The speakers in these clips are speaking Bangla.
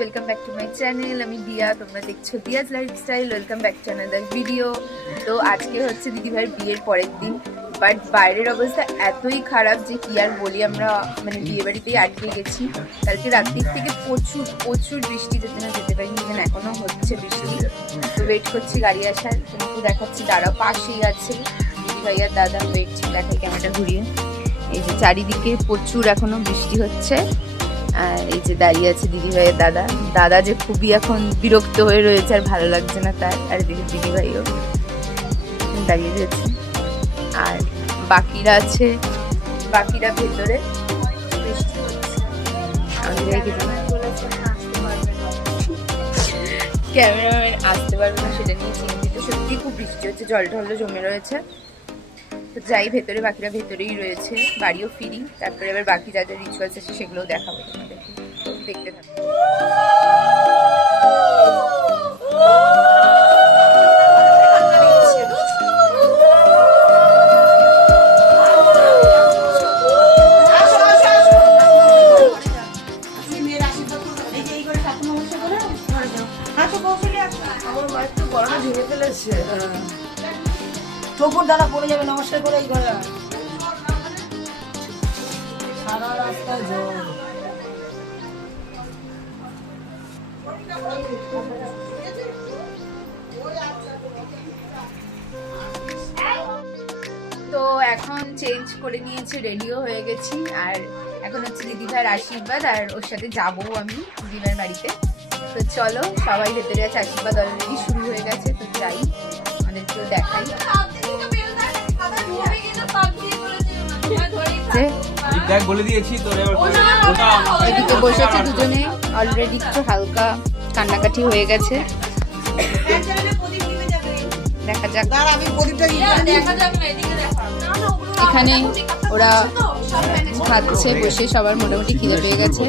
Welcome back to my channel. আমি দিয়া, তোমরা দেখছো Diaz lifestyle. Welcome back to another video. তো আজকে হচ্ছে দিদিভাইয়ের বিয়ের পরের দিন, বাট বাইরের অবস্থা এতই খারাপ যে কি আর বলি। আমরা মানে বিয়ে বাড়িতেই আটকে গেছি। কালকে রাত্রির থেকে প্রচুর প্রচুর বৃষ্টি, যেতে না যেতে পারিনি, ইভেন এখনো হচ্ছে বৃষ্টি। তো ওয়েট করছি গাড়ি আসার, কিন্তু দেখাচ্ছি দাঁড়া পাশেই আছে দিদিভাই আর দাদা। ওয়েট দেখাই ক্যামেরাটা ঘুরিয়ে, এই যে চারিদিকে প্রচুর এখনো বৃষ্টি হচ্ছে। আর এই যে দাঁড়িয়ে আছে দিদিভাইয়ের দাদা। দাদা যে খুবই এখন বিরক্ত হয়ে রয়েছে, আর ভালো লাগছে না তার। আর এদিকে দিদিভাইও দাঁড়িয়ে রয়েছে, আর বাকিরা আছে, বাকিরা ভেতরে। বৃষ্টি হচ্ছে, ক্যামেরাম্যান আসতে পারবে না সেটা নিয়ে চিন্তিত। সত্যি খুব বৃষ্টি হচ্ছে, জল টল জমে রয়েছে। তো যাই ভেতরে, বাকিরা ভেতরেই রয়েছে। বাড়িও ফিরি, তারপরে এবার বাকি যা যা রিচুয়ালস আছে সেগুলোও দেখাবো তোমাদেরকে। তো দেখতে থাকো। টোপর দ্বারা পড়ে যাবে, নমস্কার করে এই ঘরে সারা রাস্তায় জল। তো এখন চেঞ্জ করে নিয়েছি, রেডিও হয়ে গেছি। আর এখন হচ্ছে দিদিভাইয়ের আশীর্বাদ, আর ওর সাথে যাবো আমি দিদিভাইয়ের বাড়িতে। তো চলো, সবাই ভেতরে আছে, আশীর্বাদ অলরেডি শুরু হয়ে গেছে। তো যাই, আমাদেরকেও দেখাই। এদিকে বসেছে দুজনে, অলরেডি একটু হালকা কান্নাকাটি হয়ে গেছে। দেখা যাক, এখানে ওরা খাচ্ছে বসে, সবার মোটামুটি খিদে পেয়ে গেছে।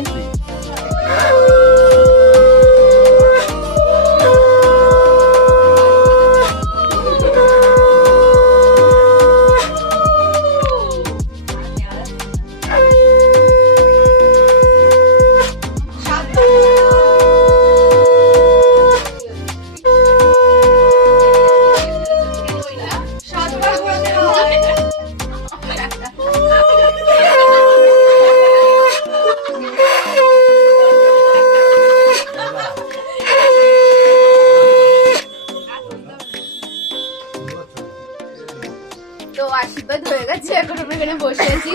তো আশীর্বাদ হয়ে গেছে, এখন আমরা এখানে বসে আছি।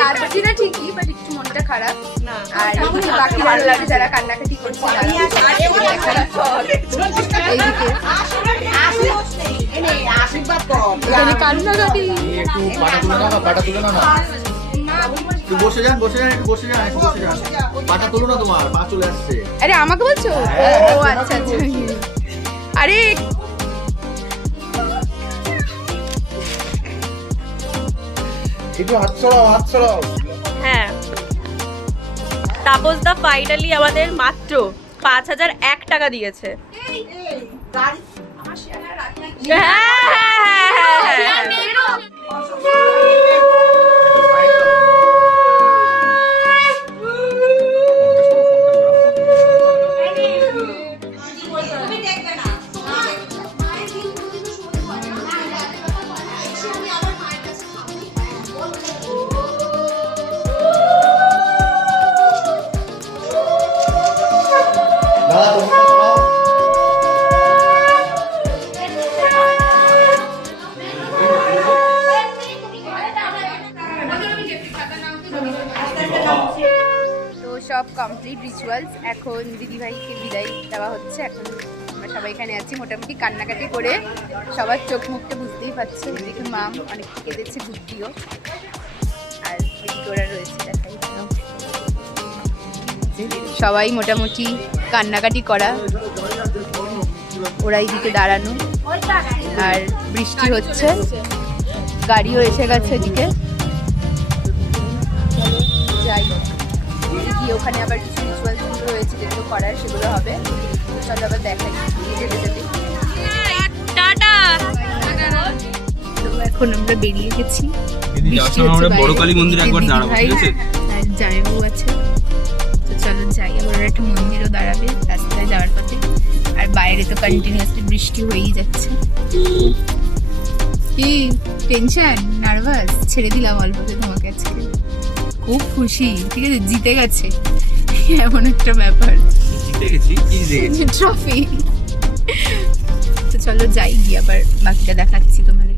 কাঁদছি না ঠিকই, বাট একটু মনটা খারাপ। আর বাকি ভালো লাগে যারা কান্নাকাটি করছে। এখানে কান্নাকাটি। আরে আমাকে বলছো? ও আচ্ছা আচ্ছা। আরে হ্যাঁ, তাপস দা ফাইনালি আমাদের মাত্র 5001 টাকা দিয়েছে। সব কমপ্লিট রিচুয়ালস। এখন দিদিভাইকে বিদায় দেওয়া হচ্ছে। এখন আমরা সবাই এখানে আছি, মোটামুটি কান্নাকাটি করে সবার চোখ মুখটা বুঝতেই পারছে। এদিকে মাম অনেক কেঁদেছে, বুদ্ধিও। আর এদিকে ওরা রয়েছে, দেখাই সবাই মোটামুটি কান্নাকাটি করা। ওরা এদিকে দাঁড়ানো, আর বৃষ্টি হচ্ছে, গাড়িও এসে গেছে এদিকে। যাই গিয়ে ওখানে আবার কিছু রিচুয়ালস রয়েছে যেগুলো করার, সেগুলো হবে। চলো আবার দেখাই যেতে যেতে। তো এখন আমরা বেরিয়ে গেছি। বড় কালী মন্দিরে একবার দাঁড়াবো, ঠিক আছে? আর জামাইবাবু আছে, তো চলো যাই, আবার ওরা একটা মন্দিরও দাঁড়াবে রাস্তায় যাওয়ার পথে। আর বাইরে তো কন্টিনিউয়াসলি বৃষ্টি হয়েই যাচ্ছে। কি টেনশন, নার্ভাস? ছেড়ে দিলাম অল্পতে তোমাকে আজকে। খুব খুশি, ঠিক আছে, জিতে গেছে এমন একটা ব্যাপার, ট্রফি। তো চলো যাই, গিয়ে আবার বাকিটা দেখাচ্ছি তোমাদের।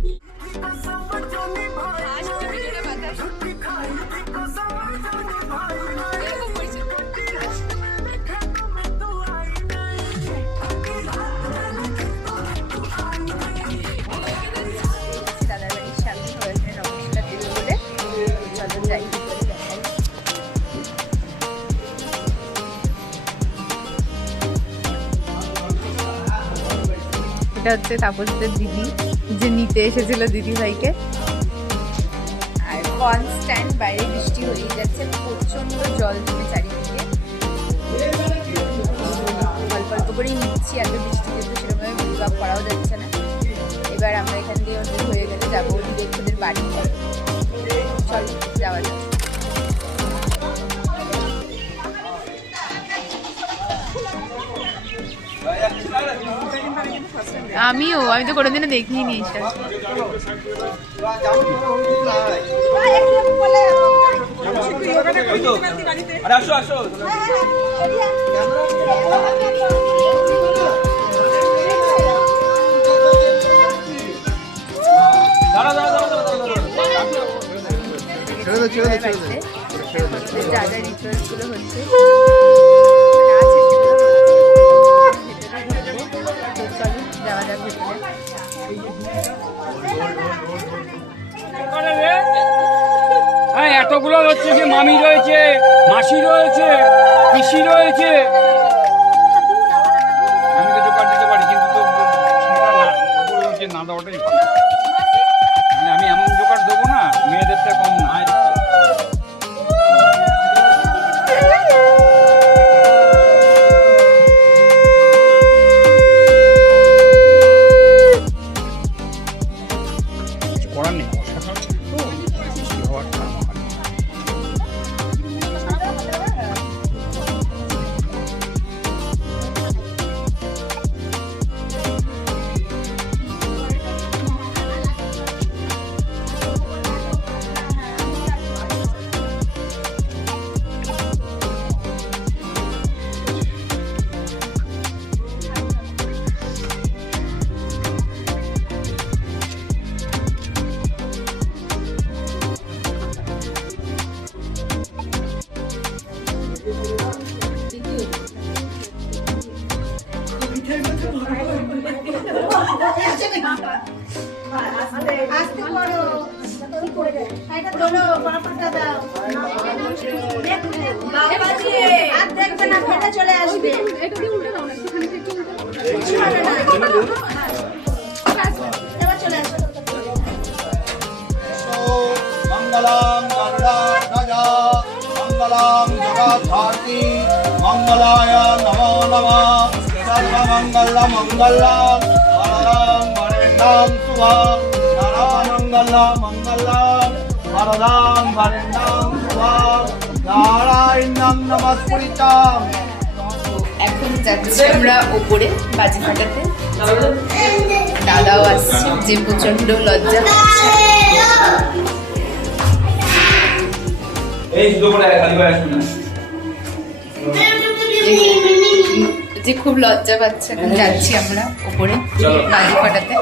দাদার বাড়ির সামনে ওখানে নমস্কার দেবে বলে চলো যাই। এটা হচ্ছে তাপসদের দিদি, যে নিতে এসেছিল দিদি ভাইকে। আর কনস্ট্যান্ট বাইরে বৃষ্টি হয়েই যাচ্ছে, প্রচন্ড জল জমে চারিদিকে। অল্প অল্প করেই নিচ্ছি, এত বৃষ্টিতে তো সেরকমভাবে পিক আপ করাও যাচ্ছে না। এবার আমরা এখান দিয়ে ওদের হয়ে গেলে যাবো ওদের ওদের বাড়ি। চল যাওয়া যাক। আমি তো কোনোদিনও দেখিনি এটা। যা যা রিচুয়ালস গুলো হচ্ছে যাওয়া যাক ভেতরে। হ্যাঁ, এতগুলো হচ্ছে যে মামি রয়েছে, মাসি রয়েছে, পিসি রয়েছে। আমি তো জোগাড় দিতে পারি, কিন্তু তো না দেওয়াটাই ভালো। মানে আমি এমন জোগাড় দেবো না, মেয়েদেরটা কম না। করার নেই, চলে আসবে। मंगलम गरुड़ध्वजा मंगलम जगद्धात्री मंगलाय नमो नमः सर्वमंगल मंगलम वरदं वरेण्यं शुभं नारायणं मंगलम वरदं वरेण्यं शुभं नारायणं नमस्कृतं। এখন যাচ্ছি আমরা ওপরে বাজি ফাটাতে। দাদাও আসছে, যে প্রচন্ড লজ্জা পাচ্ছে। যে খুব লজ্জা পাচ্ছে। এখন যাচ্ছি আমরা ওপরে বাজি ফাটাতে।